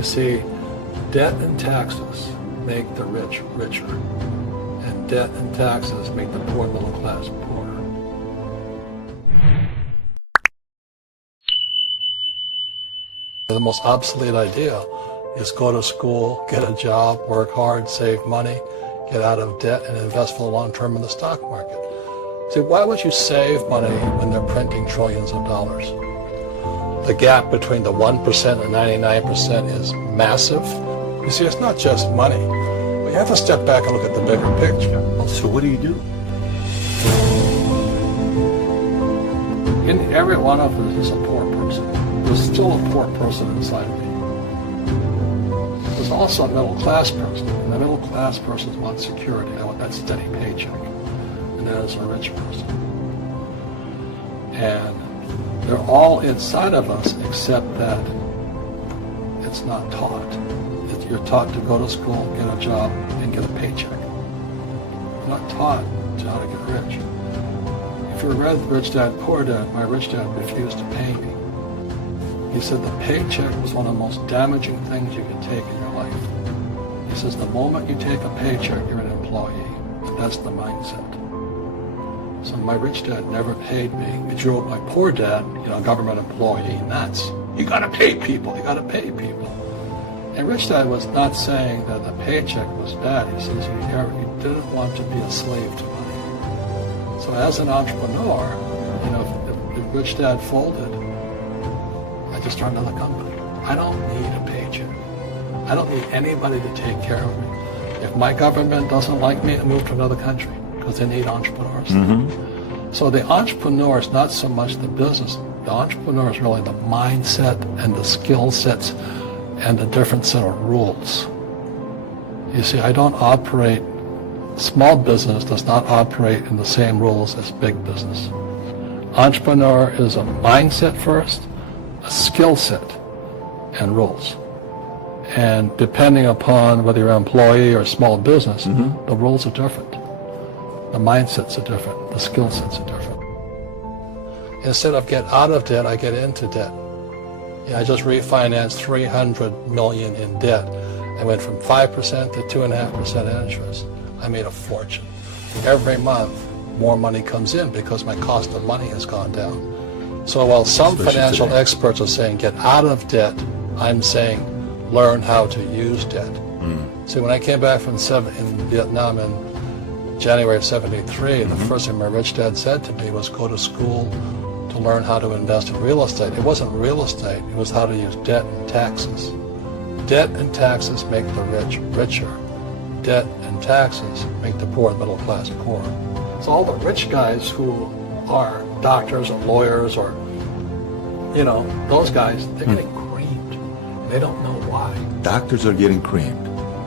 You see, debt and taxes make the rich richer, and debt and taxes make the poor middle class poorer. The most obsolete idea is go to school, get a job, work hard, save money, get out of debt, and invest for the long term in the stock market. See, why would you save money when they're printing trillions of dollars? The gap between the 1% and 99% is massive. You see, it's not just money. We have to step back and look at the bigger picture. So what do you do? In every one of us is a poor person. There's still a poor person inside me. There's also a middle class person, and the middle class person wants security. They want that steady paycheck, and that is a rich person. And they're all inside of us, except that it's not taught. You're taught to go to school, get a job, and get a paycheck. You're not taught how to get rich. If you read Rich Dad, Poor Dad, my rich dad refused to pay me. He said the paycheck was one of the most damaging things you can take in your life. He says the moment you take a paycheck, you're an employee, and that's the mindset. So my rich dad never paid me. It drove my poor dad, government employee, nuts. You gotta pay people, you gotta pay people. And Rich Dad was not saying that the paycheck was bad. He says he didn't want to be a slave to money. So as an entrepreneur, if Rich Dad folded, I just started another company. I don't need a paycheck. I don't need anybody to take care of me. If my government doesn't like me, I move to another country because they need entrepreneurs. Mm-hmm. So the entrepreneur is not so much the business. The entrepreneur is really the mindset and the skill sets and a different set of rules. You see, I don't operate, small business does not operate in the same rules as big business. Entrepreneur is a mindset first, a skill set, and rules. And depending upon whether you're an employee or small business, mm-hmm. the rules are different. The mindsets are different, the skill sets are different. Instead of get out of debt, I get into debt. I just refinanced $300 million in debt. I went from 5% to 2.5% interest. I made a fortune. Every month, more money comes in because my cost of money has gone down. So while some financial experts are saying get out of debt, I'm saying learn how to use debt. See, when I came back from in Vietnam in January of '73, the first thing my rich dad said to me was go to school to learn how to invest in real estate. It wasn't real estate, it was how to use debt and taxes. Debt and taxes make the rich richer. Debt and taxes make the poor middle class poorer. So all the rich guys who are doctors or lawyers or, those guys, they're getting creamed. They don't know why. Doctors are getting creamed.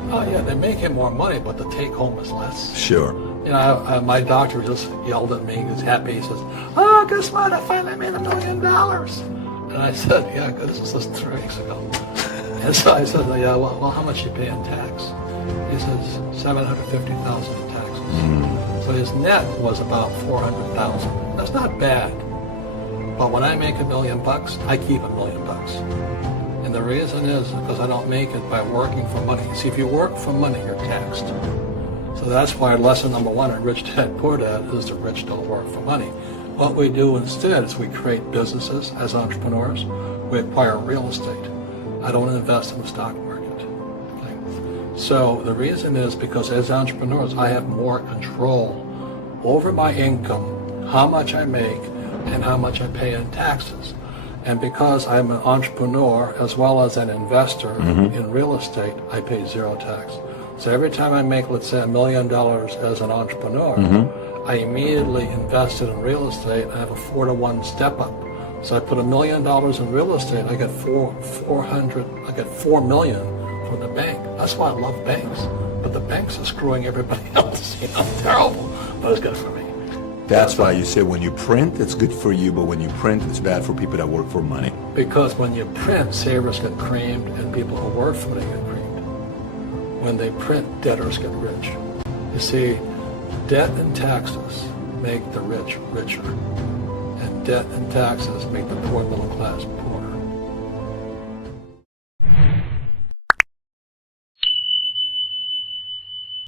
Oh yeah, they're making more money, but the take home is less. Sure. My doctor just yelled at me. He was happy. He says, "Oh, guess what? I finally made $1 million." And I said, "Yeah, good. This was just 3 weeks ago." And so I said, "Yeah, well, how much you pay in tax?" He says, $750,000 in taxes. So his net was about $400,000. That's not bad. But when I make $1 million, I keep $1 million. And the reason is because I don't make it by working for money. See, if you work for money, you're taxed. So that's why lesson number 1 in Rich Dad, Poor Dad is the rich don't work for money. What we do instead is we create businesses as entrepreneurs. We acquire real estate. I don't invest in the stock market. Okay? So the reason is because as entrepreneurs, I have more control over my income, how much I make, and how much I pay in taxes. And because I'm an entrepreneur as well as an investor in real estate, I pay 0 tax. So every time I make, let's say, $1 million as an entrepreneur, I immediately invested in real estate. I have a 4-to-1 step up. So I put $1 million in real estate. I get $4 million from the bank. That's why I love banks. But the banks are screwing everybody else. Terrible, but it's good for me. That's why you say when you print, it's good for you, but when you print, it's bad for people that work for money. Because when you print, savers get creamed, and people who work for money get creamed. When they print, debtors get rich. You see, debt and taxes make the rich richer, and debt and taxes make the poor middle class